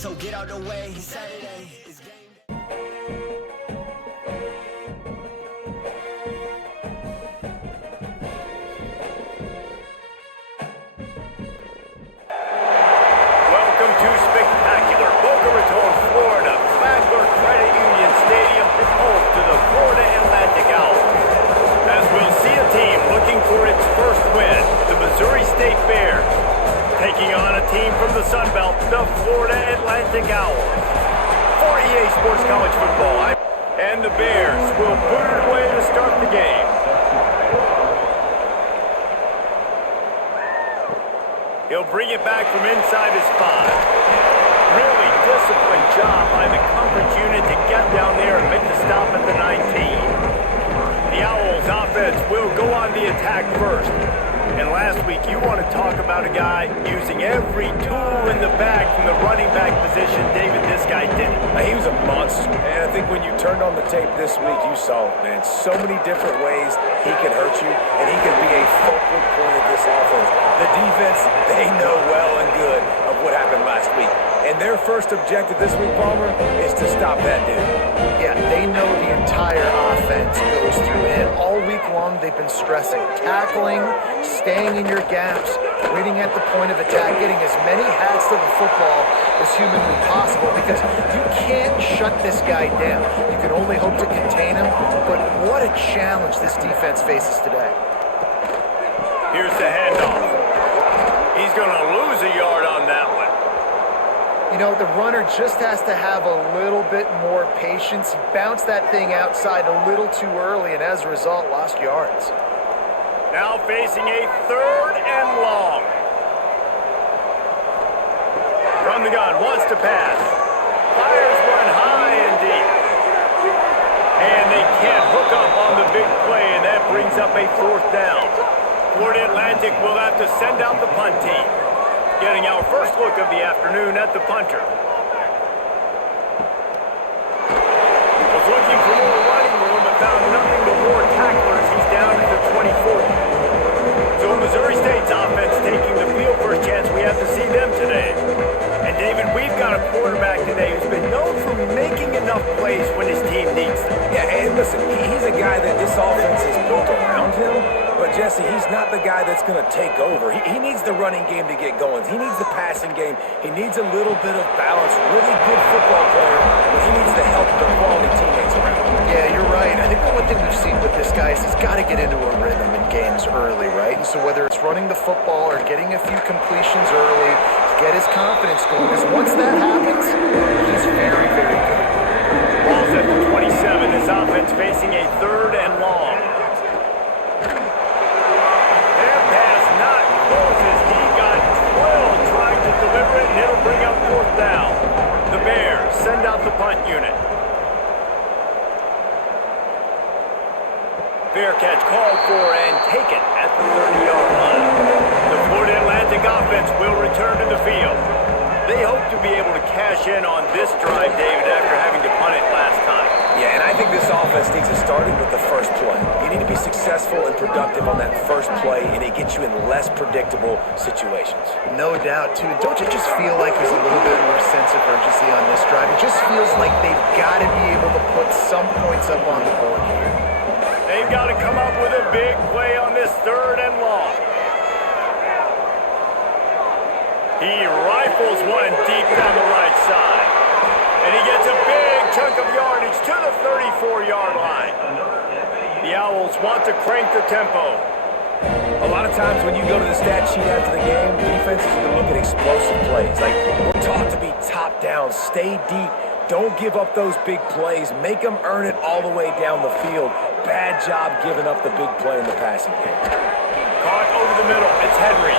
so get out the way. Saturday is game day. Welcome to spectacular Boca Raton, Florida, Flagler Credit Union Stadium, home to the Florida Atlantic Owls. As we'll see a team looking for its first win, the Missouri State Bears, taking on a team from the Sun Belt, the Florida Atlantic Owls. For EA Sports College Football, and the Bears will put it away to start the game. He'll bring it back from inside his 5. Really disciplined job by the coverage unit to get down there and make the stop at the 19. The Owls offense will go on the attack first. And last week, you want to talk about a guy using every tool in the bag from the running back position. David, this guy did it. He was a monster. And I think when you turned on the tape this week, you saw it, man. So many different ways he can hurt you, and he can be a focal point of this offense. The defense, they know well and good of what happened last week. And their first objective this week, Palmer, is to stop that dude. Yeah, they know the entire offense goes through him. All week long, they've been stressing tackling, staying in your gaps, waiting at the point of attack, getting as many hats to the football as humanly possible, because you can't shut this guy down. You can only hope to contain him, but what a challenge this defense faces today. Here's the handoff. He's going to lose a yard on that one. You know, the runner just has to have a little bit more patience. He bounced that thing outside a little too early, and as a result, lost yards. Now facing a 3rd and long. From the gun, wants to pass. Fires one high and deep. And they can't hook up on the big play, and that brings up a 4th down. Florida Atlantic will have to send out the punt team. Getting our first look of the afternoon at the punter. Was looking for more running room, but found nothing but more tacklers. He's down at the 24. So Missouri State's offense taking the field for a chance. We have to see them today. And David, we've got a quarterback today who's been known for making enough plays when his team needs them. Yeah, and listen, he's a guy that this offense is built around him. But, Jesse, he's not the guy that's going to take over. He needs the running game to get going. He needs the passing game. He needs a little bit of balance. Really good football player, but he needs the help of the quality teammates around him. Yeah, you're right. I think the one thing we've seen with this guy is he's got to get into a rhythm in games early, right? And so whether it's running the football or getting a few completions early, get his confidence going. Because once that happens, he's very, very good. Ball's at the 27. His offense facing a 3rd and long. Deliver it, and it'll bring up 4th down. The Bears send out the punt unit. Fair catch called for and taken at the 30-yard line. The Florida Atlantic offense will return to the field. They hope to be able to cash in on this drive, David, after having to punt it last time. Yeah, and I think this offense needs to start it with the first play. You need to be successful and productive on that first play, and it gets you in less predictable situations. No doubt, too. Don't you just feel like there's a little bit more sense of urgency on this drive? It just feels like they've got to be able to put some points up on the board here. They've got to come up with a big play on this 3rd and long. He rifles one deep down the right side. And he gets a big chunk of yardage to the 34-yard line. The Owls want to crank the tempo. A lot of times when you go to the stat sheet after the game, defenses are going to look at explosive plays. Like, we're taught to be top down, stay deep, don't give up those big plays, make them earn it all the way down the field. Bad job giving up the big play in the passing game. Caught over the middle. It's Henry.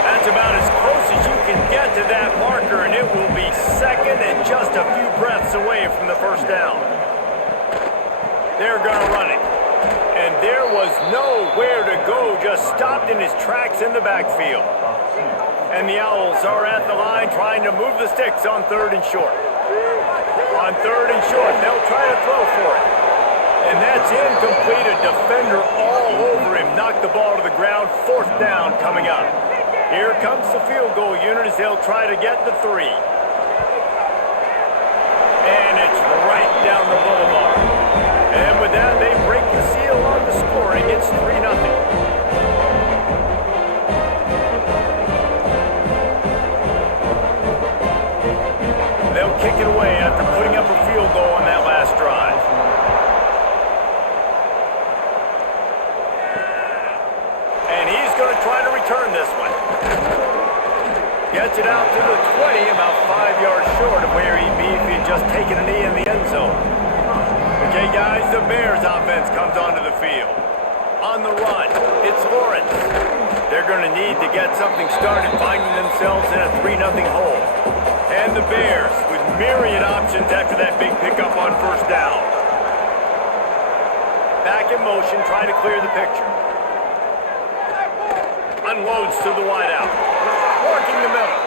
That's about as close as you can get to that marker, and it will be 2nd and just a few breaths away from the 1st down. They're going to run it. And there was nowhere to go, just stopped in his tracks in the backfield. And the Owls are at the line trying to move the sticks on 3rd and short. On 3rd and short, they'll try to throw for it. And that's incomplete. A defender all over him. Knocked the ball to the ground. 4th down coming up. Here comes the field goal unit as they'll try to get the 3. it out to the 20, about 5 yards short of where he'd be if he had just taken a knee in the end zone. Okay, guys, the Bears offense comes onto the field. On the run, it's Lawrence. They're going to need to get something started, finding themselves in a 3-0 hole. And the Bears with myriad options after that big pickup on first down. Back in motion, trying to clear the picture. Unloads to the wideout. Working the middle.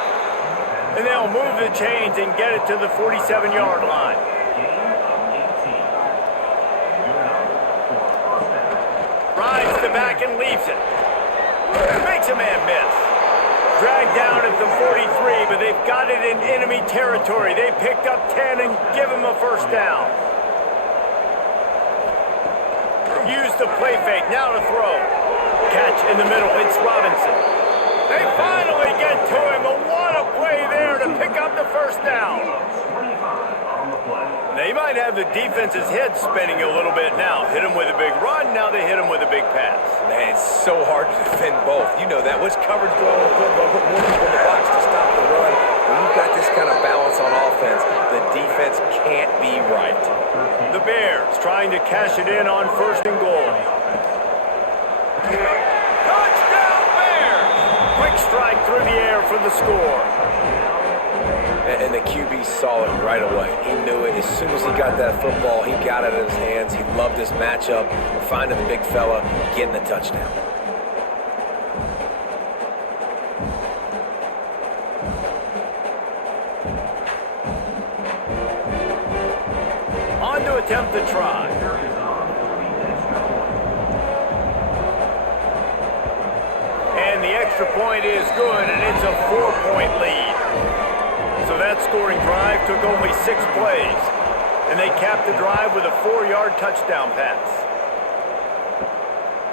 And they'll move the chains and get it to the 47-yard line. Rides the back and leaves it. Makes a man miss. Dragged down at the 43, but they've got it in enemy territory. They picked up 10 and give him a first down. Use the play fake, now to throw. Catch in the middle, it's Robinson. They finally get to him, but what a play there to pick up the first down. They might have the defense's head spinning a little bit now. Hit him with a big run, now they hit him with a big pass. Man, it's so hard to defend both. You know that. Which coverage go on good? Go put more people in the box to stop the run. When you've got this kind of balance on offense, the defense can't be right. The Bears trying to cash it in on first and goal. Touchdown Bears! Quick strike through the air for the score. And the QB saw it right away. He knew it. As soon as he got that football, he got it in his hands. He loved this matchup, finding the big fella, getting the touchdown. On to attempt the try. And the extra point is good, and it's a 4-point lead. So that scoring drive took only 6 plays, and they capped the drive with a 4-yard touchdown pass.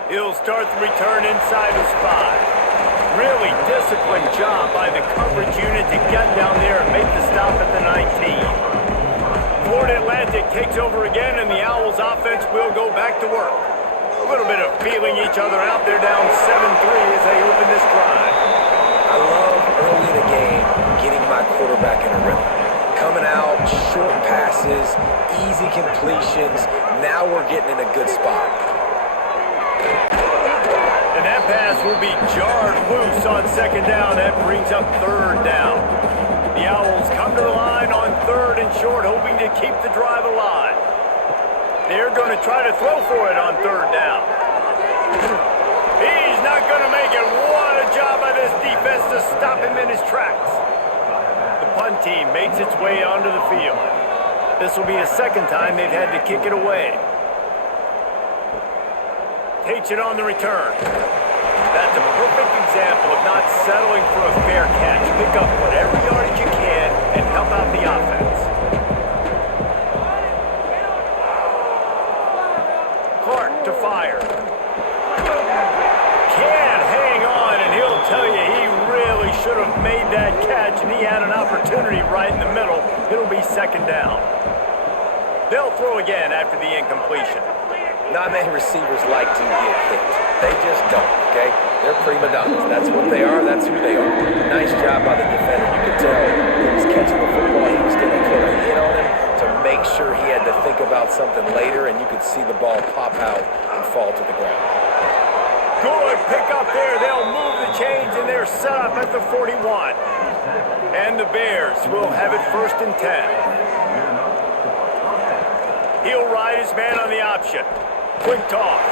He'll start the return inside his 5. Really disciplined job by the coverage unit to get down there and make the stop at the 19. Florida Atlantic takes over again, and the Owls offense will go back to work. A little bit of feeling each other out there, down 7-3 as they open this drive. I love early in the game getting my quarterback in a rhythm. Coming out, short passes, easy completions. Now we're getting in a good spot. And that pass will be jarred loose on second down. That brings up third down. The Owls come to the line on third and short, hoping to keep the drive alive. They're going to try to throw for it on third down. He's not going to make it. What a job by this defense to stop him in his tracks. The punt team makes its way onto the field. This will be the second time they've had to kick it away. Takes it on the return. That's a perfect example of not settling for a fair catch. Pick up whatever yardage you can and help out the offense. Clark to fire. Can't hang on, and he'll tell you he really should have made that catch, and he had an opportunity right in the middle. It'll be second down. They'll throw again after the incompletion. Not many receivers like to get hit. They just don't, okay? They're prima donnas. That's what they are. That's who they are. Nice job by the defender. You could tell he was catching the football. He was going to put a hit on him to make sure he had to think about something later, and you could see the ball pop out and fall to the ground. Good pick up there. They'll move the chains, and they're set up at the 41. And the Bears will have it first and 10. He'll ride his man on the option. Quick toss.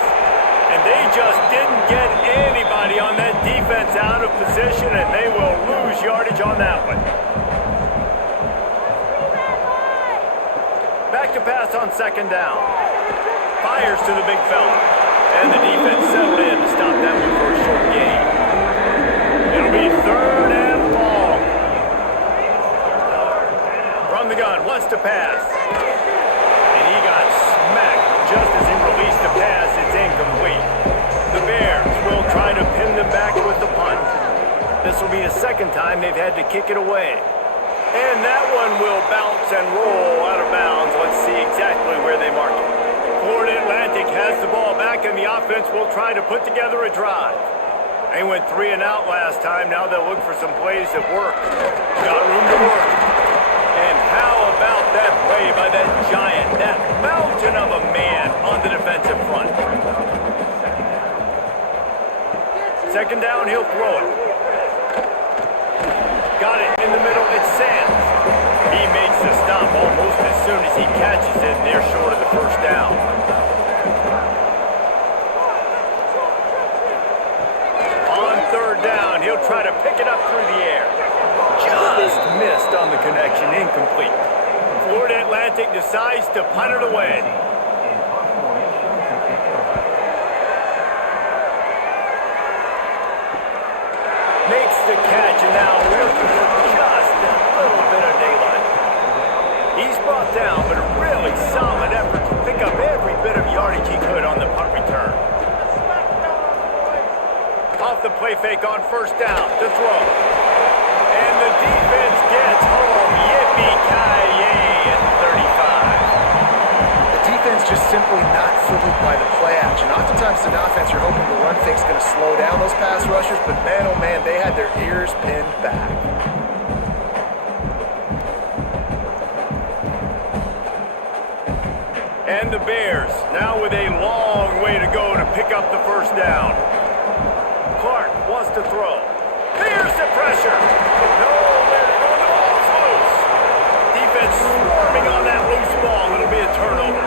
And they just didn't get anybody on that defense out of position, and they will lose yardage on that one. Back to pass on second down. Fires to the big fella. And the defense settled in to stop that one for a short gain. It'll be third and long. From the gun, wants to pass. He got smacked just as he released the pass. It's incomplete. The Bears will try to pin them back with the punt. This will be the second time they've had to kick it away. And that one will bounce and roll out of bounds. Let's see exactly where they mark it. Florida Atlantic has the ball back, and the offense will try to put together a drive. They went 3 and out last time. Now they'll look for some plays that work. Got room to work. And how about that play by that giant, that mountain of a man on the defensive front? Second down, he'll throw it. Got it in the middle, it's Sands. He makes the stop almost as soon as he catches it. They're short of the first down. On third down, he'll try to pick it up through the air. Just missed on the connection, incomplete. Florida Atlantic decides to punt it away. Makes the catch, and now we're looking for just a little bit of daylight. He's brought down, but a really solid effort to pick up every bit of yardage he could on the punt return. Off the play fake on first down to throw. And the defense gets home. Yippee-ki-yay at 35. The defense just simply not fooled by the play action. Oftentimes an offense, you're hoping the run fake's going to slow down those pass rushers, but man, oh man, they had their ears pinned back. And the Bears now with a long way to go to pick up the first down. Clark wants to throw. Here's the pressure. No, they're going to ball's loose. Defense swarming on that loose ball. It'll be a turnover.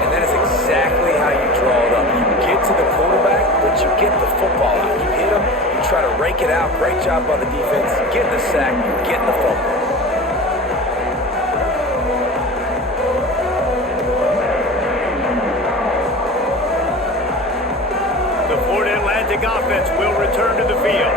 And that is exactly how you draw it up. You get to the quarterback, but you get the football out. You hit him, you try to rake it out. Great job by the defense. Getting the sack, getting the fumble. The Florida Atlantic offense will return to the field.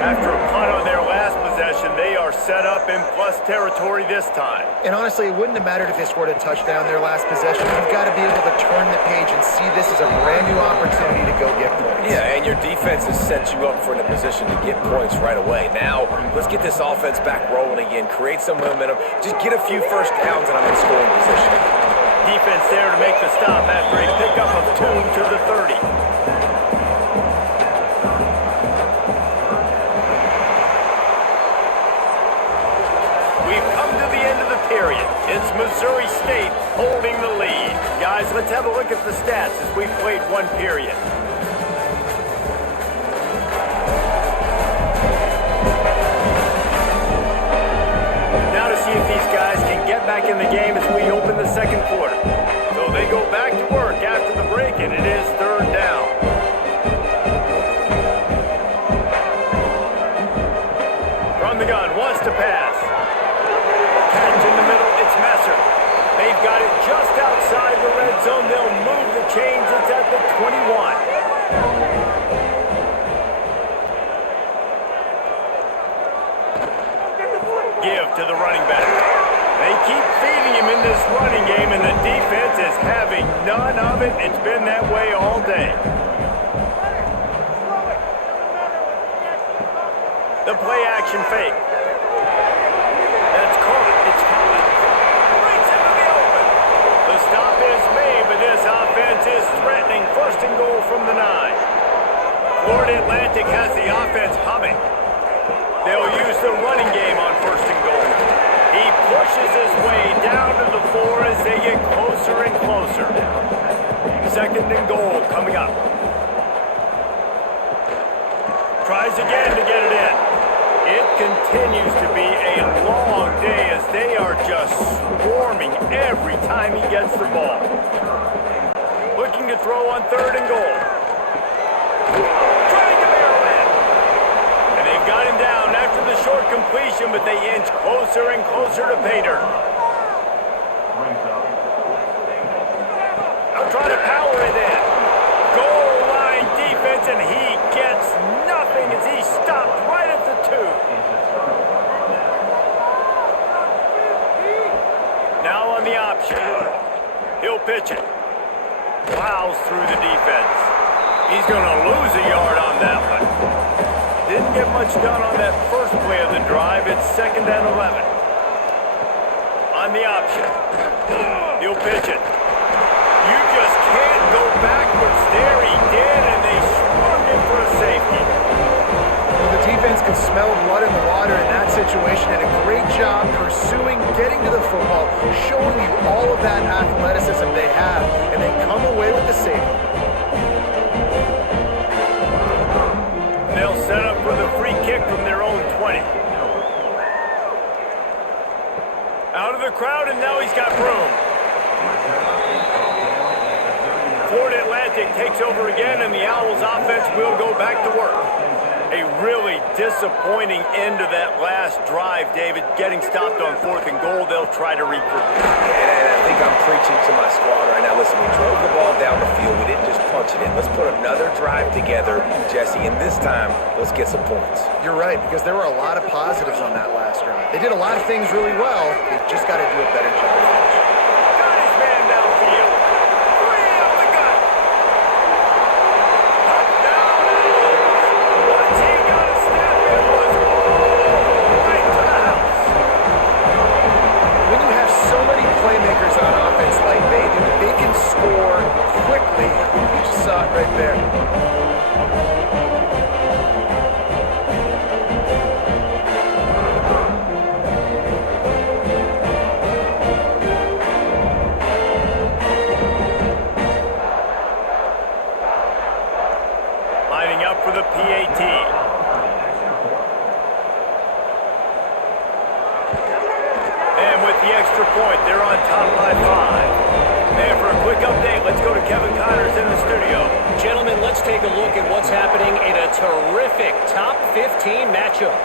After a punt on their last possession, they are set up in plus territory this time. And honestly, it wouldn't have mattered if they scored a touchdown their last possession. You've got to be able to turn the page and see this as a brand new opportunity to go get points. Yeah, and your defense has set you up for the position to get points right away. Now, let's get this offense back rolling again, create some momentum, just get a few first downs, and I'm in scoring position. Defense there to make the stop after a pickup of 2 to the 30. We've come to the end of the period. It's Missouri State holding the lead. Guys, let's have a look at the stats as we've played one period. Now to see if these guys can get back in the game as we open the second quarter. So they go back to work after the break, and it is third down. From the gun, wants to pass. Catch in the middle, it's Messer. They've got it just outside the red zone. They'll move the chains. It's at the 21. Give to the running back. They keep feeding him in this running game, and the defense is having none of it. It's been that way all day. The play action fake. That's caught. It's Collins. Breaks into the open. The stop is made, but this offense is threatening. First and goal from the 9. Florida Atlantic has the offense humming. They'll use the running game on first and goal. He pushes his way down to the 4 as they get closer and closer. Second and goal coming up. Tries again to get it in. It continues to be a long day as they are just swarming every time he gets the ball. Looking to throw on third and goal. Trying to barrel in. And they've got him down after the short completion, but they inch closer and closer to pay dirt. They'll try to power it in. Goal line defense, and he gets nothing as he stopped right at the 2. Now on the option. He'll pitch it. Plows through the defense. He's going to lose a yard on that one. Didn't get much done on that first play of the drive. It's second and 11. On the option. He'll pitch it. You just can't go backwards there. He did, and they swarmed him for a safety. defense could smell blood in the water in that situation, and a great job pursuing, getting to the football, showing you all of that athleticism they have, and they come away with the safety. They'll set up for the free kick from their own 20. Out of the crowd, and now he's got room. Florida Atlantic takes over again, and the Owls offense will go back to work. A really disappointing end to that last drive, David. Getting stopped on 4th and goal, they'll try to regroup. And I think I'm preaching to my squad right now. Listen, we drove the ball down the field. We didn't just punch it in. Let's put another drive together, Jesse, and this time, let's get some points. You're right, because there were a lot of positives on that last drive. They did a lot of things really well. They've just got to do a better job of finishing. Got his man downfield. Three up the gut. Touchdown, Owls. Once he got a step, it was all right to the house. When you have so many playmakers on offense like they do, they can score quickly. You just saw it right there. Lining up for the PAT. And with the extra point, they're on top by 5. And for a quick update, let's go to Kevin Connors in the studio. Gentlemen, let's take a look at what's happening in a terrific top 15 matchup.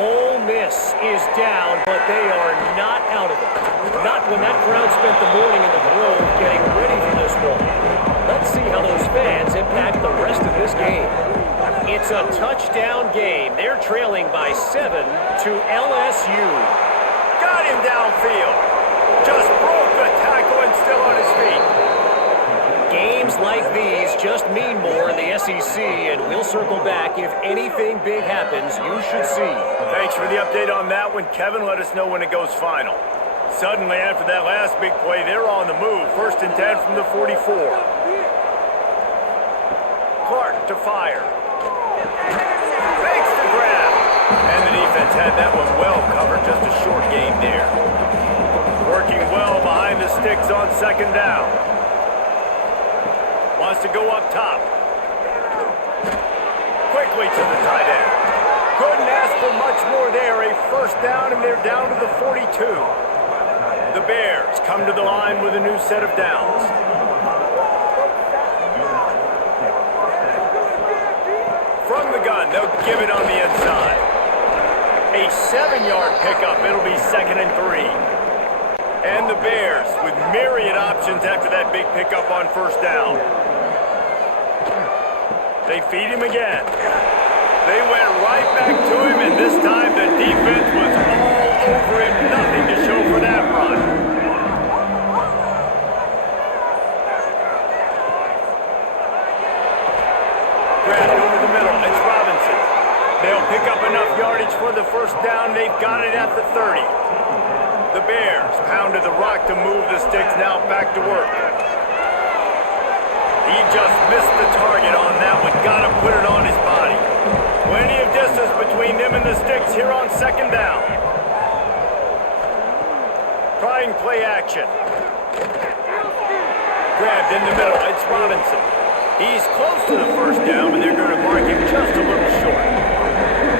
Ole Miss is down, but they are not out of it. Not when that crowd spent the morning in the Grove getting ready for this one. Let's see how those fans impact the rest of this game. It's a touchdown game. They're trailing by 7 to LSU. Got him downfield. Just broke the tackle and still on his feet. Games like these just mean more in the SEC, and we'll circle back if anything big happens you should see. Thanks for the update on that one, Kevin. Let us know when it goes final. Suddenly, after that last big play, they're on the move. 1st and 10 from the 44. Clark to fire. Fakes to grab. And the defense had that one well covered. Just a short gain there. Working well behind the sticks on 2nd down. Wants to go up top. Quickly to the tight end. Couldn't ask for much more there. A 1st down, and they're down to the 42. The Bears come to the line with a new set of downs. From the gun, they'll give it on the inside. A 7-yard pickup. It'll be 2nd and 3. And the Bears with myriad options after that big pickup on 1st down. They feed him again. They went right back to him, and this time the defense was all over him. Nothing to show for that run. Grabbed over the middle. It's Robinson. They'll pick up enough yardage for the 1st down. They've got it at the 30. The Bears pounded the rock to move the sticks, now back to work. He just missed the target on that one. Got to put it on his body. Plenty of distance between them and the sticks here on 2nd down. Trying play action. Grabbed in the middle. It's Robinson. He's close to the 1st down, but they're going to mark him just a little short.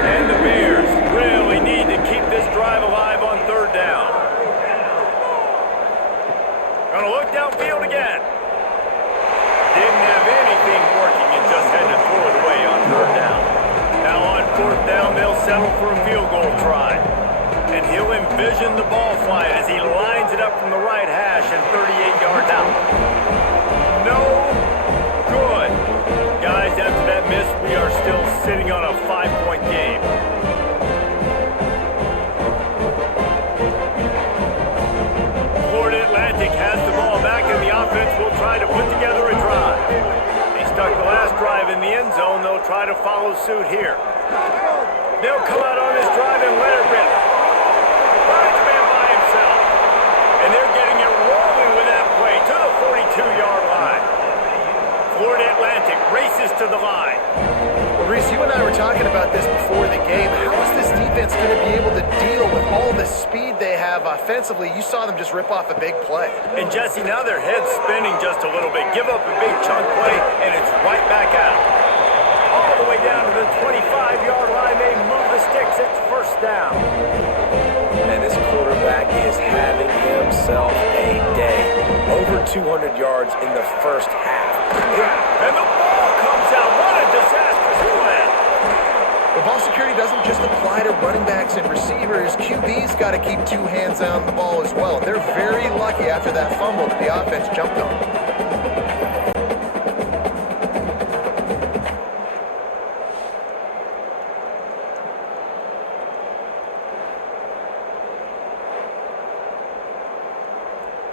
And the Bears really need to keep this drive alive on 3rd down. Going to look downfield again. Didn't have anything working and just had to throw it away on 3rd down. Now on 4th down, they'll settle for a field goal try. And he'll envision the ball flying as he lines it up from the right hash and 38 yards out. No good. Guys, after that miss, we are still sitting on a 5-point game. Florida Atlantic has the ball back, and the offense will try to put together a drive. They stuck the last drive in the end zone. They'll try to follow suit here. They'll come out on this drive and let it rip. Finds a man by himself. And they're getting it rolling with that play to the 42-yard line. Florida Atlantic races to the line. Well, Reese, you and I were talking about this before the game. going to be able to deal with all the speed they have offensively. You saw them just rip off a big play. And Jesse, now their head's spinning just a little bit. Give up a big chunk play, and it's right back at them. All the way down to the 25-yard line. They move the sticks. It's first down. And this quarterback is having himself a day. Over 200 yards in the first half. And the ball comes out. What a disastrous play. The ball security doesn't just apply to running backs and receivers. QB's got to keep two hands on the ball as well. They're very lucky after that fumble that the offense jumped on.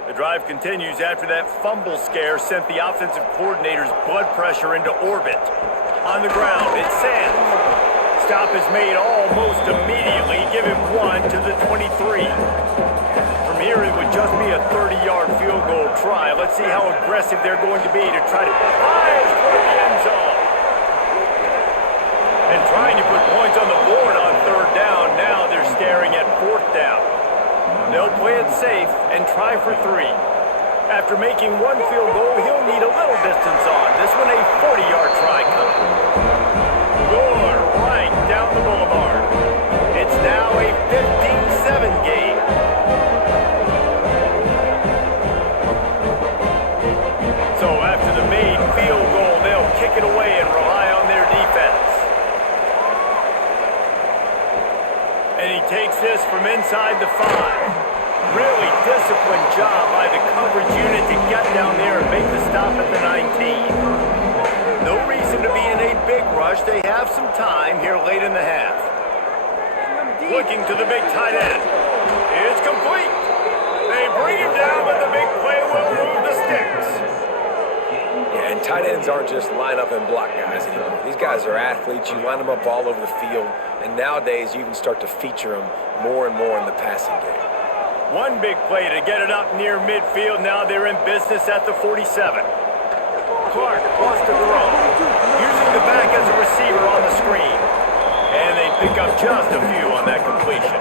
The drive continues after that fumble scare sent the offensive coordinator's blood pressure into orbit. On the ground, it's Sands. Stop is made almost immediately. Give him one to the 23. From here, it would just be a 30-yard field goal try. Let's see how aggressive they're going to be to try to fire toward the end zone. And trying to put points on the board on third down. Now they're staring at fourth down. They'll play it safe and try for three. After making one field goal, he'll need a little distance on. This one a 40-yard try coming. Good right down the boulevard. It's now a 15-7 game. So after the made field goal, they'll kick it away and rely on their defense. And he takes this from inside the 5. Really disciplined job by the coverage unit to get down there and make the stop at the 19. No reason to be in a big rush. They have some time here late in the half. Looking to the big tight end. It's complete. They bring him down, but the big play will move the sticks. Yeah, and tight ends aren't just line up and block guys anymore. These guys are athletes. You line them up all over the field. And nowadays, you even start to feature them more and more in the passing game. One big play to get it up near midfield. Now they're in business at the 47. Clark wants to throw. Using the back as a receiver on the screen. And they pick up just a few on that completion.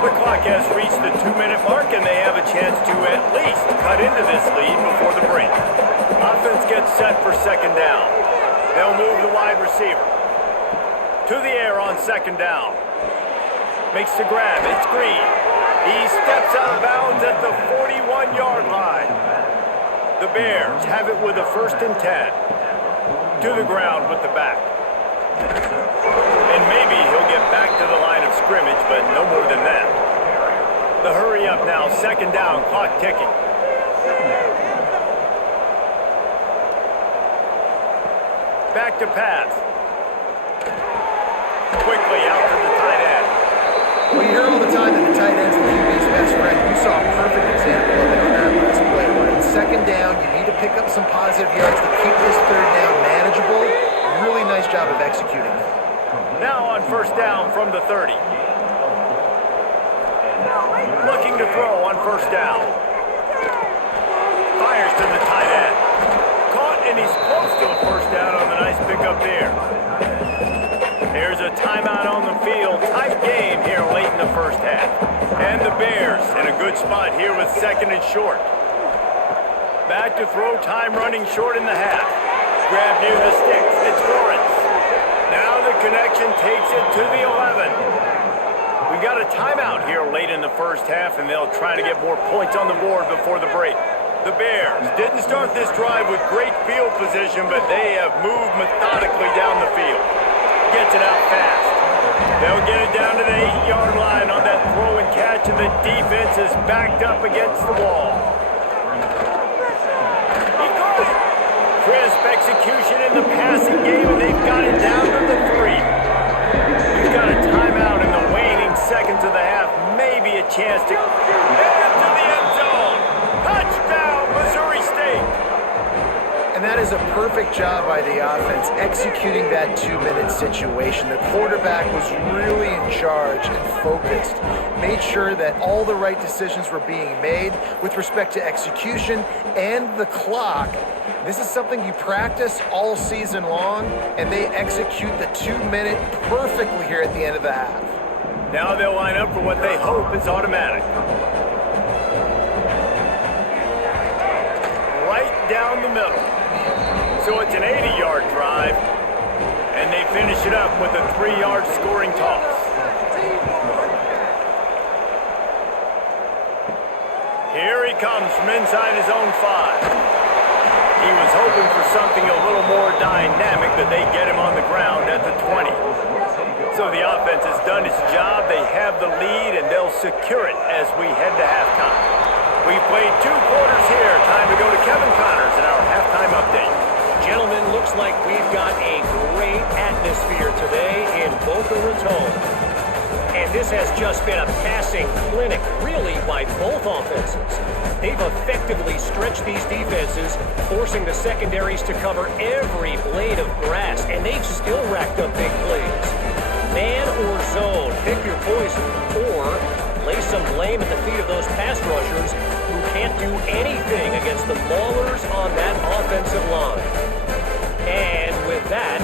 The clock has reached the 2-minute mark, and they have a chance to at least cut into this lead before the break. Offense gets set for second down. They'll move the wide receiver. To the air on second down. Makes the grab. It's Green. He steps out of bounds at the 41-yard line. The Bears have it with a 1st and 10. To the ground with the back. And maybe he'll get back to the line of scrimmage, but no more than that. The hurry up now, second down, clock ticking. Back to pass. Quickly out to the tight end. Well, you hear all the time that the tight end's the QB's best friend. You saw a perfect example of it on that last play. When it's second down, you need to pick up some positive yards to keep this third down manageable. Really nice job of executing that. Now on first down from the 30. Looking to throw on first down. Fires to the tight end. Caught, and he's close to a first down on the nice pickup there. There's a timeout on the field. Tight game here late in the first half. And the Bears in a good spot here with second and short. Back to throw, time running short in the half. Grab near the sticks. It's Lawrence. Now the connection takes it to the 11. We got a timeout here late in the first half, and they'll try to get more points on the board before the break. The Bears didn't start this drive with great field position, but they have moved methodically down the field. Gets it out fast. They'll get it down to the 8-yard line on that throw and catch, and the defense is backed up against the wall. He caught it. Crisp execution in the passing game, and they've got it down to the 3. We've got a timeout in the waning seconds of the half. Maybe a chance to get into the end zone. Touchdown, Missouri State. And that is a perfect job by the offense executing that 2-minute situation. The quarterback was really in charge and focused. Made sure that all the right decisions were being made with respect to execution and the clock. This is something you practice all season long, and they execute the 2-minute perfectly here at the end of the half. Now they'll line up for what they hope is automatic. Right down the middle. So it's an 80-yard drive, and they finish it up with a 3-yard scoring toss. Here he comes from inside his own 5. He was hoping for something a little more dynamic, but they get him on the ground at the 20. So the offense has done its job. They have the lead, and they'll secure it as we head to halftime. We've played 2 quarters here. Time to go to Kevin Connors in our halftime update. Gentlemen, looks like we've got a great atmosphere today in Boca Raton. And this has just been a passing clinic, really, by both offenses. They've effectively stretched these defenses, forcing the secondaries to cover every blade of grass, and they've still racked up big plays. Man or zone, pick your poison, or lay some blame at the feet of those pass rushers who can't do anything against the maulers on that offensive line. And with that,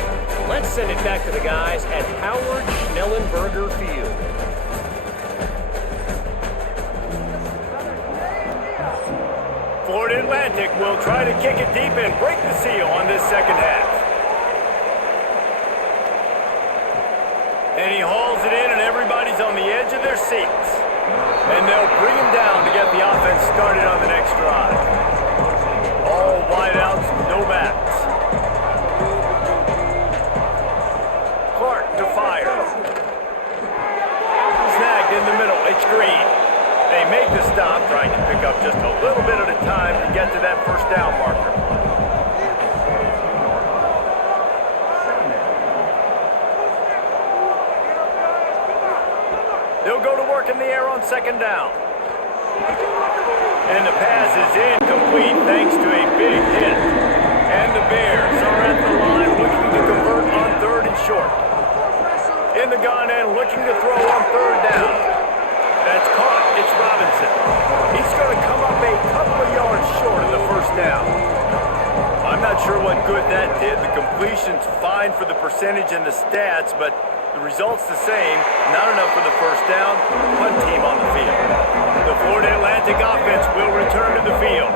let's send it back to the guys at Howard Schnellenberger Field. Florida Atlantic will try to kick it deep and break the seal on this second half. And he hauls it in, and everybody's on the edge of their seats. And they'll bring him down to get the offense started on the next drive. All wideouts, no backs. Clark to fire. Snagged in the middle, it's Green. They make the stop, trying to pick up just a little bit at a time to get to that first down marker. They'll go to work in the air on second down. And the pass is incomplete thanks to a big hit. And the Bears are at the line looking to convert on 3rd and short. In the gun and looking to throw on 3rd down. That's caught. It's Robinson. He's going to come up a couple of yards short of the first down. I'm not sure what good that did. The completion's fine for the percentage and the stats, but the result's the same. Not enough for the first down. Punt team on the field. The Florida Atlantic offense will return to the field.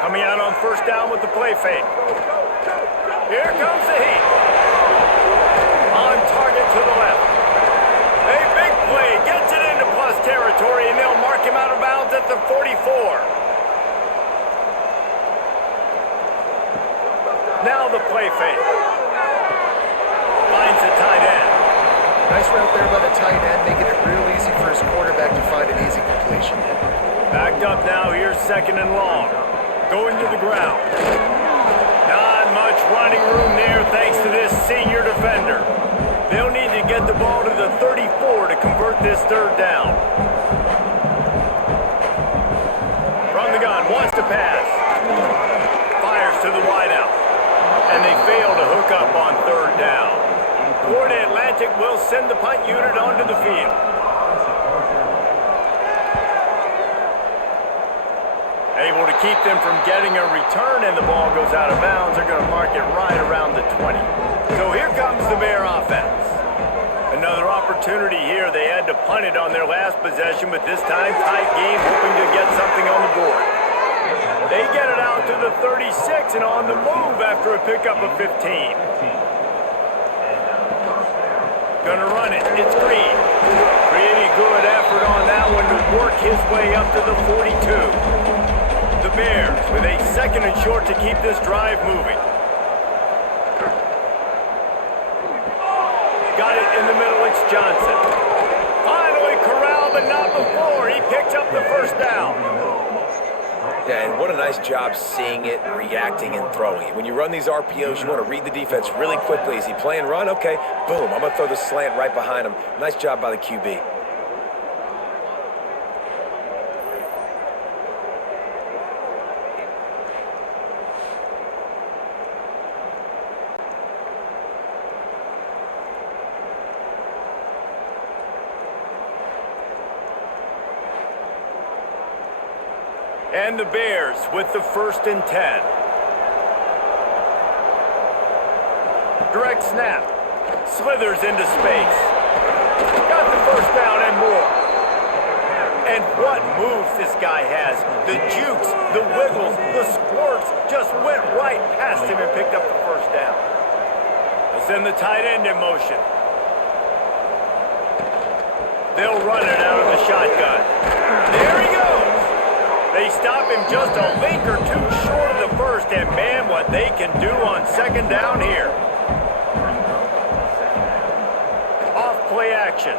Coming out on first down with the play fake. Here comes the heat. On target to the left. A big play gets it into plus territory, and they'll mark him out of bounds at the 44. Now the play fake. Finds the tight end. Nice route there by the tight end, making it real easy for his quarterback to find an easy completion. Backed up now, here's 2nd and long. Going to the ground. Not much running room there thanks to this senior defender. They'll need to get the ball to the 34 to convert this 3rd down. From the gun, wants to pass. Fires to the wideout. And they fail to hook up on 3rd down. Florida Atlantic will send the punt unit onto the field. Able to keep them from getting a return, and the ball goes out of bounds. They're going to mark it right around the 20. So here comes the Bear offense. Another opportunity here. They had to punt it on their last possession, but this time tight game, hoping to get something on the board. They get it out to the 36 and on the move after a pickup of 15. Gonna run it. It's Green. Pretty good effort on that one to work his way up to the 42. The Bears with a 2nd and short to keep this drive moving. Got it in the middle, it's Johnson. Finally corralled, but not before. He picks up the first down. Yeah, and what a nice job seeing it, reacting, and throwing it. When you run these RPOs, you want to read the defense really quickly. Is he playing run? Okay, boom, I'm going to throw the slant right behind him. Nice job by the QB. And the Bears with the 1st and 10. Direct snap. Slithers into space. Got the first down and more. And what moves this guy has. The jukes, the wiggles, the squirts just went right past him and picked up the first down. They'll send the tight end in motion. They'll run it out of the shotgun. There he goes. They stop him just a link or two short of the first, and man, what they can do on second down here. Off play action.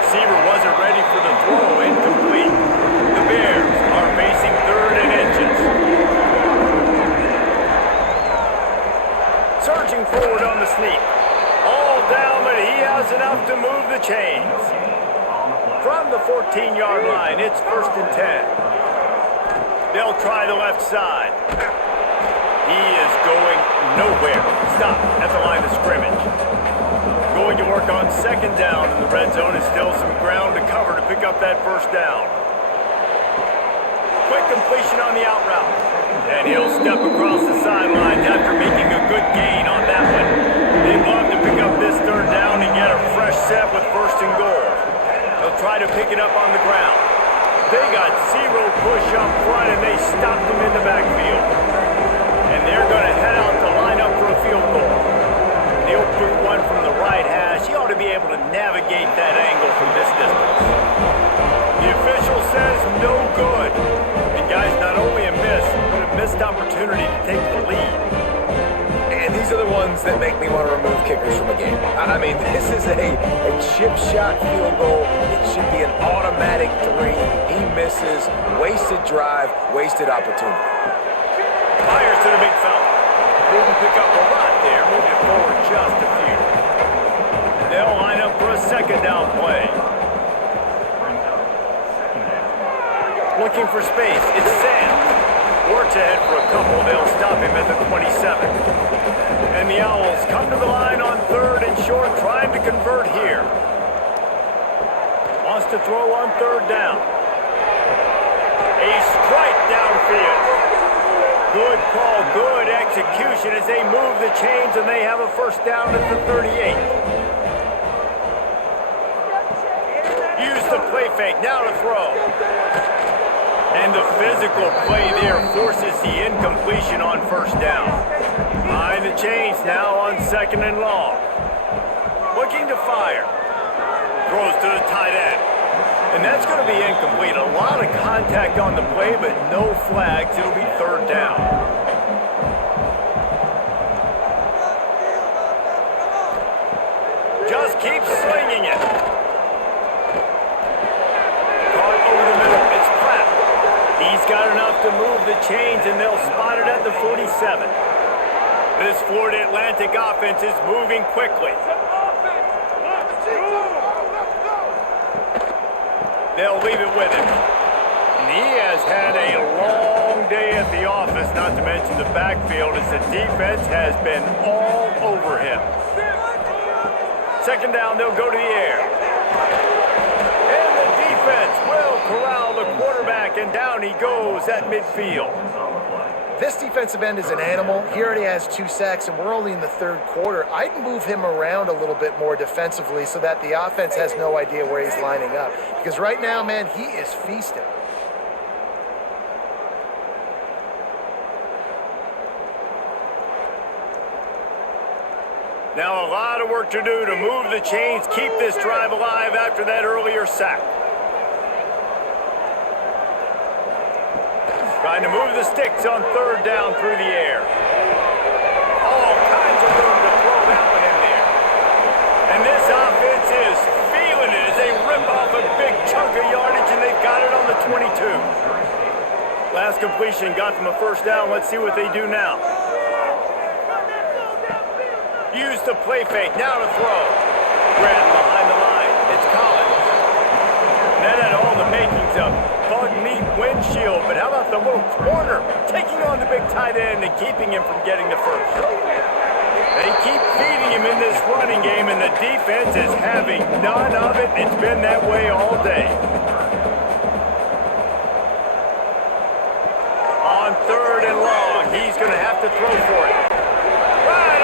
Receiver wasn't ready for the throw, incomplete. The Bears are facing third and inches. Surging forward on the sneak. All down, but he has enough to move the chains. From the 14-yard line, it's 1st and 10. They'll try the left side. He is going nowhere. Stop at the line of scrimmage. Going to work on second down, and the red zone is still some ground to cover to pick up that first down. Quick completion on the out route. And he'll step across the sidelines after making a good gain on that one. They'd love to pick up this third down and get a fresh set with 1st and goal. They'll try to pick it up on the ground. They got zero push up front, and they stopped him in the backfield. And they're going to head out to line up for a field goal. He'll put one from the right hash. He ought to be able to navigate that angle from this distance. The official says no good. And guys, not only a miss, but a missed opportunity to take the lead. And these are the ones that make me want to remove kickers from a game. I mean, this is a chip shot field goal. It should be an automatic 3. He misses. Wasted drive, wasted opportunity. Fires to the big fella. Didn't pick up a lot there, moving forward just a few. They'll line up for a second down play. Looking for space, it's Sam. Works ahead for a couple, they'll stop him at the 27. And the Owls come to the line on 3rd and short, trying to convert here. Wants to throw on 3rd down. A strike downfield. Good call, good execution as they move the chains, and they have a first down at the 38. Use the play fake, now to throw. And the physical play there forces the incompletion on first down. Behind the chains now on 2nd and long. Looking to fire. Throws to the tight end. And that's going to be incomplete. A lot of contact on the play, but no flags. It'll be 3rd down. Just keep slinging it. Caught over the middle. It's Pratt. He's got enough to move the chains, and they'll spot it at the 47. This Florida Atlantic offense is moving quickly. They'll leave it with him. And he has had a long day at the office, not to mention the backfield, as the defense has been all over him. Second down, they'll go to the air. And the defense will corral the quarterback, and down he goes at midfield. This defensive end is an animal. He already has 2 sacks, and we're only in the 3rd quarter. I'd move him around a little bit more defensively so that the offense has no idea where he's lining up. Because right now, man, he is feasting. Now a lot of work to do to move the chains, keep this drive alive after that earlier sack. Trying to move the sticks on 3rd down through the air. All kinds of room to throw that one in there. And this offense is feeling it as they rip off a big chunk of yardage, and they've got it on the 22. Last completion got them a first down. Let's see what they do now. Use the play fake. Now to throw. Grant behind the line. It's Collins. That had all the makings of bug meat windshield, but how about the little corner taking on the big tight end and keeping him from getting the first? They keep feeding him in this running game, and the defense is having none of it. It's been that way all day. On 3rd and long, he's going to have to throw for it. Right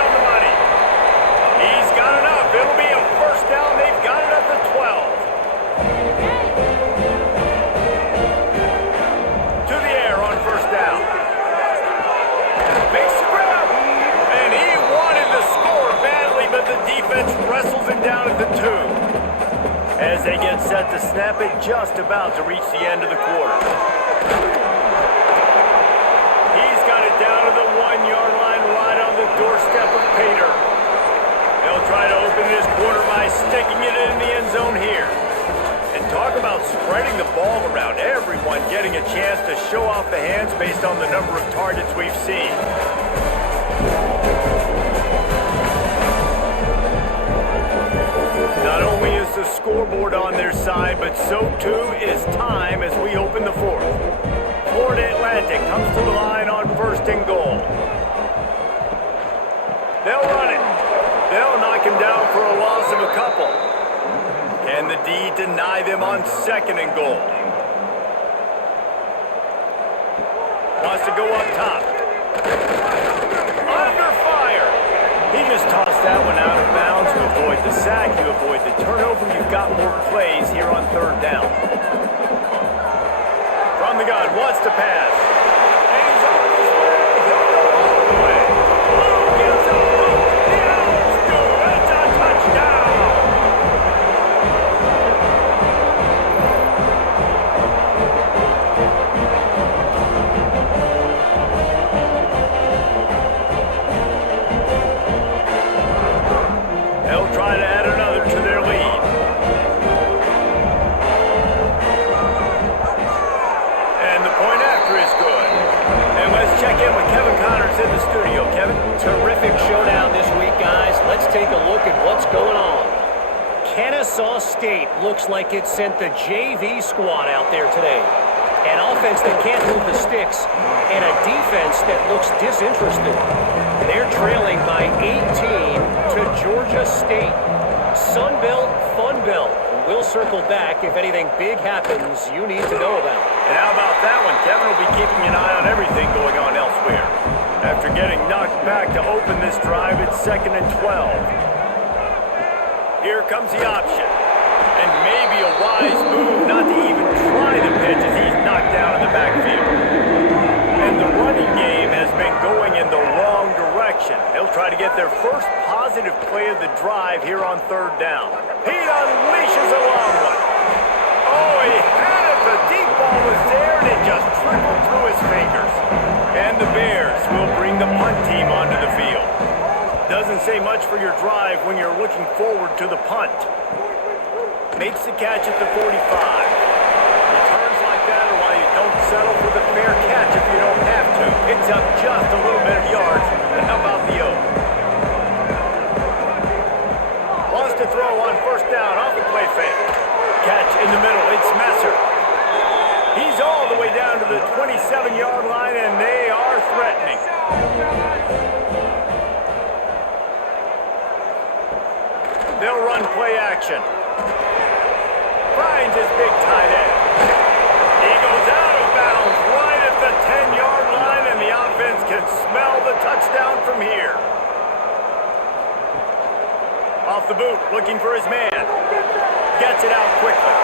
2. As they get set to snap it, just about to reach the end of the quarter. He's got it down to the 1-yard line, right on the doorstep of Pater. They'll try to open this quarter by sticking it in the end zone here. And talk about spreading the ball around. Everyone getting a chance to show off the hands based on the number of targets we've seen. Not only is the scoreboard on their side, but so too is time as we open the fourth. Florida Atlantic comes to the line on 1st and goal. They'll run it. They'll knock him down for a loss of a couple. And the D deny them on 2nd and goal. Wants to go up top. Under fire. He just tossed that one out of bounds. You avoid the sack, you avoid the turnover. You've got more plays here on 3rd down. From the gun, wants to pass. And he's on his way. He'll go all the way. Blue gives up. The Owls do. It's a touchdown. They'll try to add another to their lead. And the point after is good. And let's check in with Kevin Connors in the studio. Kevin? Terrific showdown this week, guys. Let's take a look at what's going on. Kennesaw State looks like it sent the JV squad out there today. An offense that can't move the sticks, and a defense that looks disinterested. They're trailing by 18 to Georgia State. Sunbelt, Funbelt. We'll circle back if anything big happens you need to know about. And how about that one? Kevin will be keeping an eye on everything going on elsewhere. After getting knocked back to open this drive, it's 2nd and 12. Here comes the option. And maybe a wise move not to even try the pitch as he's knocked down in the backfield. And the running game has been going in the wrong direction. They'll try to get their first positive play of the drive here on 3rd down. He unleashes a long one. Oh, he had it. The deep ball was there, and it just trickled through his fingers. And the Bears will bring the punt team onto the field. Doesn't say much for your drive when you're looking forward to the punt. Makes the catch at the 45. Returns like that are why you don't settle for the fair catch if you don't have to. Picks up just a little bit of yards. And how about the O? Wants to throw on 1st down off the play fake. Catch in the middle. It's Messer. He's all the way down to the 27-yard line, and they are threatening. They'll run play action. Finds his big tight end. He goes out of bounds right at the 10-yard line, and the offense can smell the touchdown from here. Off the boot, looking for his man. Gets it out quickly.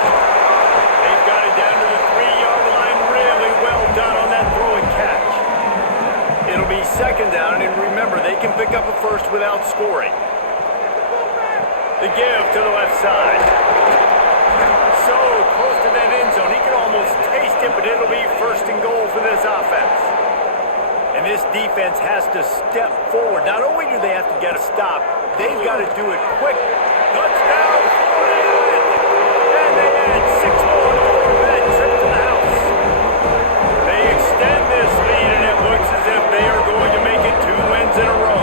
They've got it down to the 3-yard line. Really well done on that throw and catch. It'll be 2nd down, and remember, they can pick up a first without scoring. The give to the left side. So close to that end zone, he can almost taste it, but it'll be 1st and goal for this offense. And this defense has to step forward. Not only do they have to get a stop, they've got to do it quick. Touchdown, Florida! And they add 6 more for that trip to the house. They extend this lead, and it looks as if they are going to make it 2 wins in a row.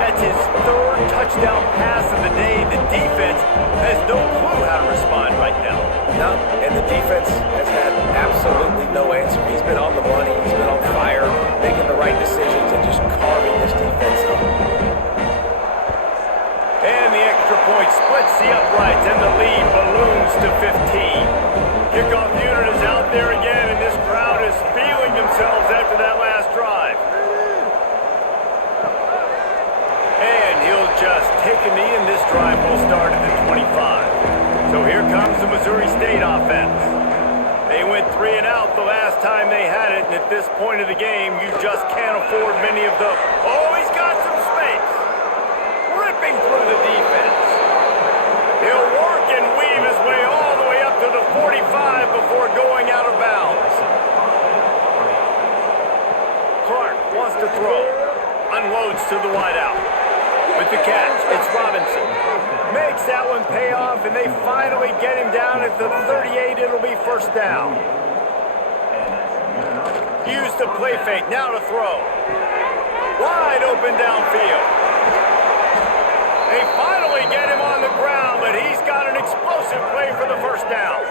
That's his 3rd touchdown pass of the day. The defense has no clue how to respond right now. No, and the defense has had absolutely no answer. He's been on the money. He's been on fire, making the right decisions and just carving this defense up. And the extra point splits the uprights, and the lead balloons to 15. Kickoff unit is out there again, and this crowd is feeling themselves after that last drive. And he'll just take a knee, and this drive will start at the 25. So here comes the Missouri State offense. They went 3 and out the last time they had it, and at this point of the game, you just can't afford many of the... Oh, he's got some space! Ripping through the defense. to throw. Unloads to the wideout. With the catch, it's Robinson. Makes that one pay off, and they finally get him down at the 38. It'll be first down. Use the play fake, now to throw. Wide open downfield. They finally get him on the ground, but he's got an explosive play for the first down.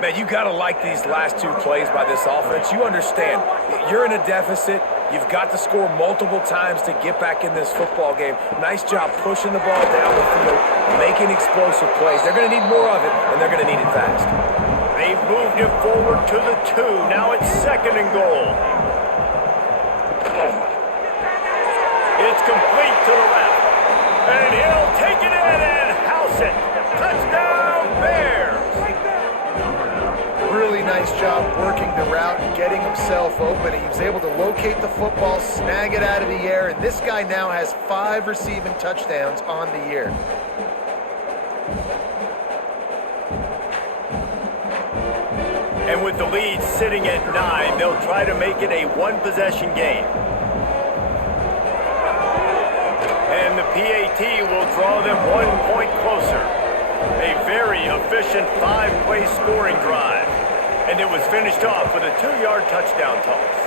Man, you got to like these last two plays by this offense. You understand, you're in a deficit. You've got to score multiple times to get back in this football game. Nice job pushing the ball down the field, making explosive plays. They're going to need more of it, and they're going to need it fast. They've moved it forward to the 2. Now it's 2nd and goal. It's complete to the left. And he'll take it in and house it. Touchdown, Bears. Really nice job working the route and getting himself open. He was able to locate the football, snag it out of the air, and this guy now has 5 receiving touchdowns on the year. And with the lead sitting at 9, they'll try to make it a one-possession game. And the PAT will draw them 1 point closer. A very efficient 5-play scoring drive. And it was finished off with a 2-yard touchdown toss.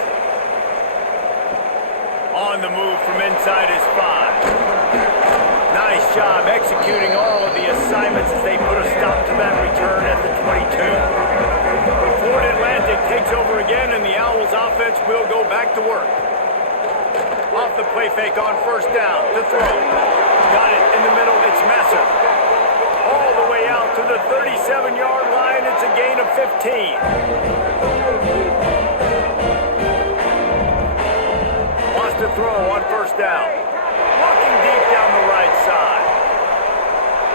On the move from inside his 5. Nice job executing all of the assignments as they put a stop to that return at the 22. Florida Atlantic takes over again, and the Owls offense will go back to work. Off the play fake on first down to throw. Got it in the middle, it's Messer. All the way out to the 37-yard line, it's a gain of 15. Wants to throw on first down. Looking deep down the right side.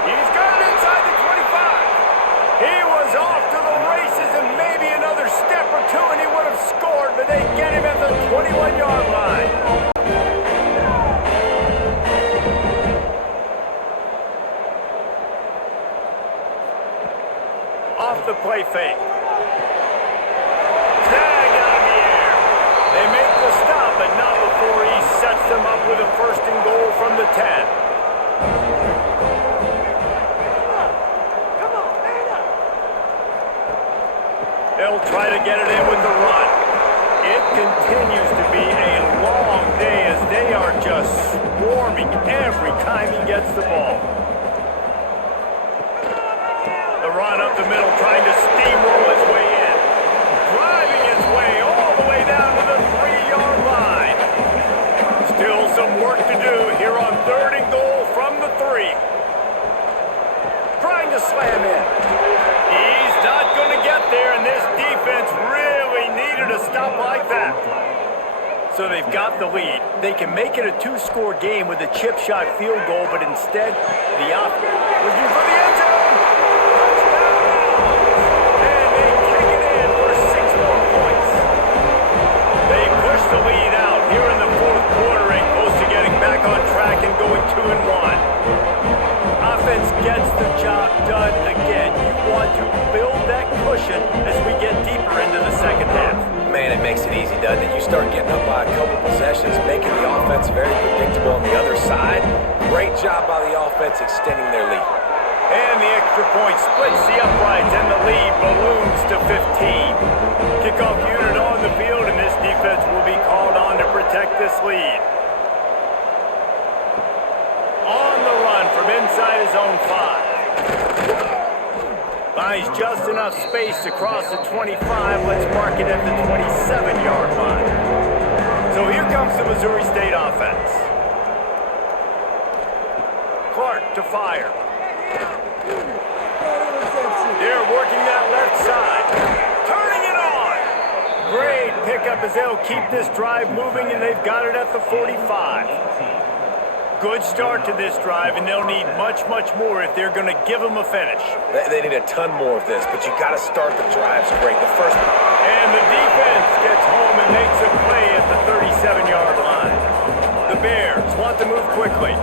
He's got it inside the 25. He was off to the races and maybe another step or two and he would have scored, but they get him at the 21-yard line. Off the play fake. Tag out of the air. They make the stop, but not before he sets them up with a 1st and goal from the 10. They'll try to get it in with the run. It continues to be a long day as they are just swarming every time he gets the ball. The run up the middle, trying to steamroll its way in. Driving its way all the way down to the 3-yard line. Still some work to do here on 3rd and goal from the 3. Trying to slam in. He's not going to get there, and this defense really needed a stop like that. So they've got the lead. They can make it a 2-score game with a chip shot field goal, but instead, the offense looking for the end zone. And they kick it in for 6 more points. They push the lead out here in the 4th quarter and close to getting back on track and going 2-1. Offense gets the job done again. You want to build that cushion as we get deeper into the 2nd half. Man, it makes it easy, doesn't it? You start getting up by a couple possessions, making the offense very predictable on the other side. Great job by the offense extending their lead. And the extra point splits the uprights, and the lead balloons to 15. Kickoff unit on the field, and this defense will be called on to protect this lead. On the run from inside his own 5. Finds just enough space to cross the 25. Let's mark it at the 27-yard line. So here comes the Missouri State offense. Clark to fire. They're working that left side. Turning it on. Great pickup as they'll keep this drive moving, and they've got it at the 45. Good start to this drive, and they'll need much, much more if they're going to give them a finish. They need a ton more of this, but you got to start the drives great. The first. And the defense gets home and makes a play at the 37-yard line. The Bears want to move quickly.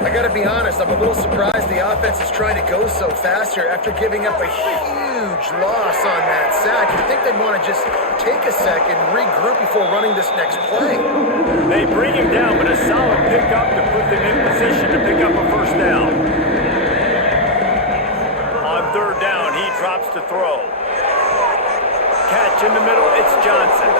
I got to be honest, I'm a little surprised the offense is trying to go so fast here after giving up a huge loss on that sack. You'd think they'd want to just take a second, regroup before running this next play. They bring him down, but a solid pickup to put them in position to pick up a first down. On third down, he drops to throw. Catch in the middle, it's Johnson.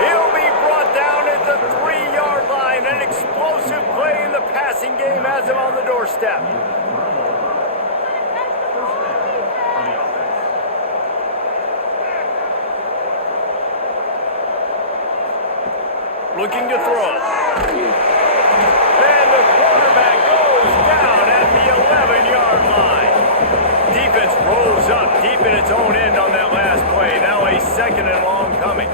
He'll be brought down at the 3-yard line. An explosive play in the passing game has him on the doorstep. Looking to throw. And the quarterback goes down at the 11-yard line. Defense rolls up deep in its own end on that last play. Now a second and long coming.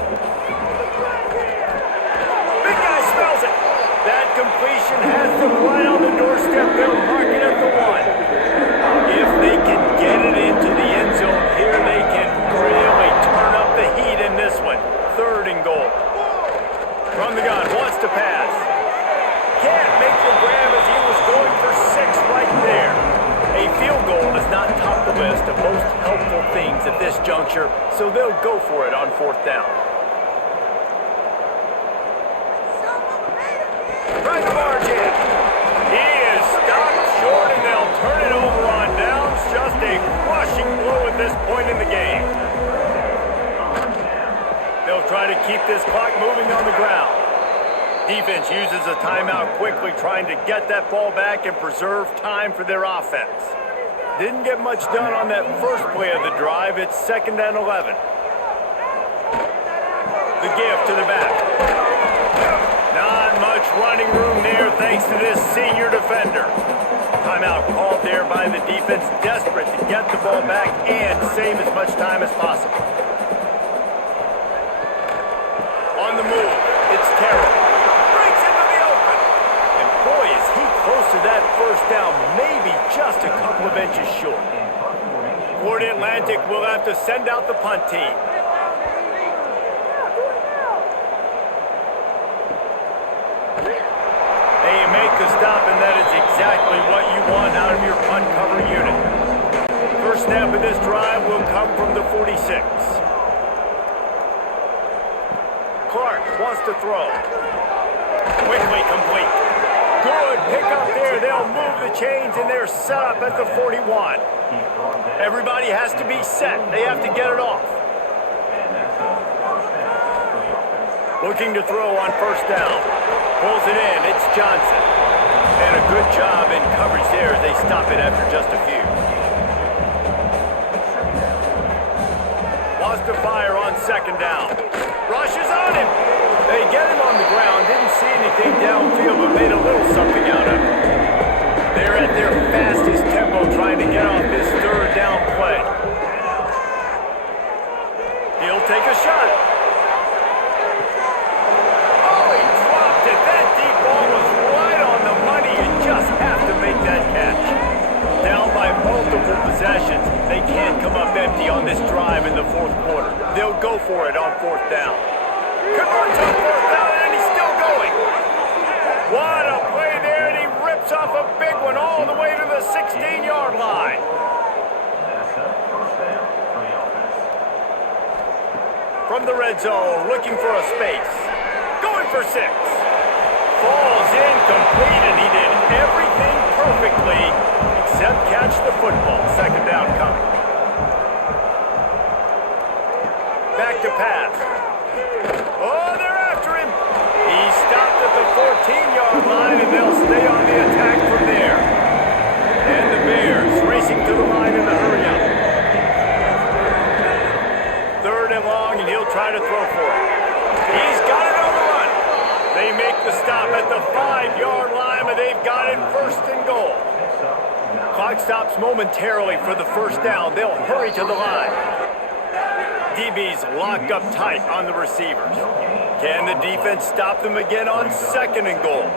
Big guy smells it. That completion has them right on the doorstep. They'll mark it at the 1. If they can get it into the end zone here, they can really turn up the heat in this one. Third and goal. From the gun, wants to pass. Can't make the grab as he was going for 6 right there. A field goal is not top the list of most helpful things at this juncture, so they'll go for it on 4th down. Trying to march in. He is stopped short, and they'll turn it over on downs. Just a crushing blow at this point in the game. They'll try to keep this clock moving on the ground. Defense uses a timeout quickly, trying to get that ball back and preserve time for their offense. Didn't get much done on that first play of the drive. It's 2nd and 11. The give to the back. Not much running room there thanks to this senior defender. Timeout called there by the defense, desperate to get the ball back and save as much time as possible. On the move, it's Terrell. Breaks into the open. And boy, is he close to that first down, maybe just a couple of inches short. Florida Atlantic will have to send out the punt team. And you make the stop, and that is exactly what you want out of your punt cover unit. First snap of this drive will come from the 46. Clark wants to throw. Quickly complete. Good pickup there. They'll move the chains, and they're set up at the 41. Everybody has to be set. They have to get it off. Looking to throw on first down. Pulls it in. It's Johnson. And a good job in coverage there as they stop it after just a few. Wants to fire on 2nd down. Rushes on him. They get him on the ground. Didn't see anything downfield, but made a little something out of it. They're at their fastest tempo trying to get off this 3rd down play. He'll take a shot. Oh, he dropped it. That deep ball was right on the money. You just have to make that catch. Down by multiple possessions. They can't come up empty on this drive in the 4th quarter. They'll go for it on 4th down. Converts on 4th down, and he's still going. What a play there, and he rips off a big one all the way to the 16-yard line. From the red zone, looking for a space. Going for 6. Falls incomplete, and he did everything perfectly except catch the football. 2nd down coming. Back to pass. Oh, they're after him. He stopped at the 14-yard line, and they'll stay on the attack from there. And the Bears racing to the line in a hurry-up. 3rd and long, and he'll try to throw for it. He's got it on the run. They make the stop at the 5-yard line, but they've got it 1st and goal. Clock stops momentarily for the first down. They'll hurry to the line. DB's locked up tight on the receivers. Can the defense stop them again on 2nd and goal?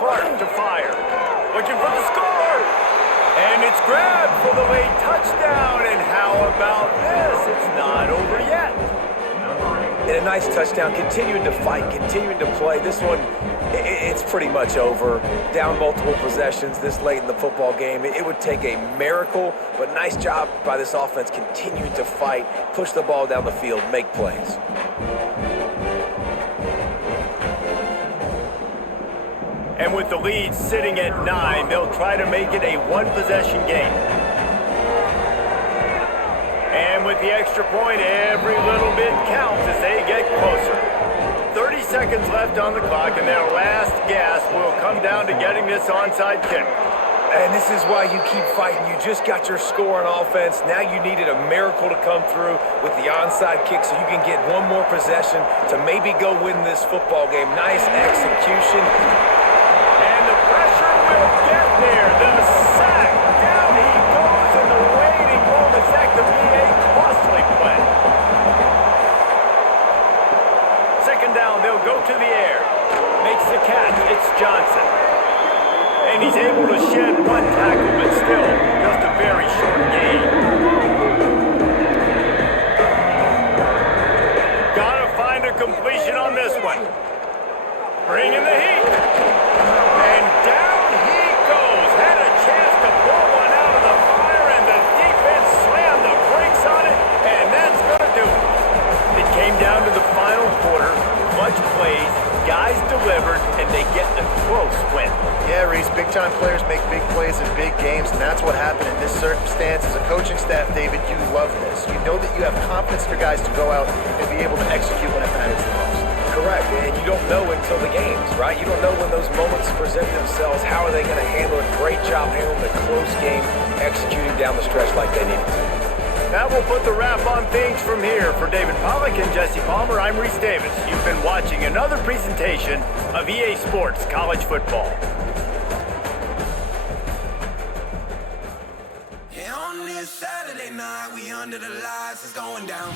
Clark to fire. Looking for the score. And it's grabbed for the late touchdown. And how about this? It's not over yet. and a nice touchdown, continuing to fight, continuing to play. This one, it's pretty much over. Down multiple possessions this late in the football game. It would take a miracle, but nice job by this offense continuing to fight, push the ball down the field, make plays. And with the lead sitting at 9, they'll try to make it a one-possession game. And with the extra point, every little bit counts as they get closer. 30 seconds left on the clock, and their last gasp will come down to getting this onside kick. And this is why you keep fighting. You just got your score on offense. Now you needed a miracle to come through with the onside kick so you can get one more possession to maybe go win this football game. Nice execution. And the pressure will get there. The sack. Down he goes in the waiting moments. That could be a costly play. Second down, they'll go to the air. Makes the catch. It's Johnson. And he's able to shed one tackle, but still just a very short gain. Gotta find a completion on this one. Bringing the heat. And down he goes. Had a chance to pull one out of the fire, and the defense slammed the brakes on it, and that's gonna do it. It came down to the final quarter. Clutch plays, guys delivered, and they get a close win. Yeah, Reese, big-time players make big plays in big games, and that's what happened in this circumstance. As a coaching staff, David, you love this. You know that you have confidence in your guys to go out and be able to execute when it matters the most. Correct, and you don't know until the games, right? You don't know when those moments present themselves. How are they going to handle it? Great job handling the close game, executing down the stretch like they needed to. That will put the wrap on things from here. For David Pollack and Jesse Palmer, I'm Reese Davis. You've been watching another presentation of EA Sports College Football. Yeah, on this Saturday night, we under the lights, it's going down.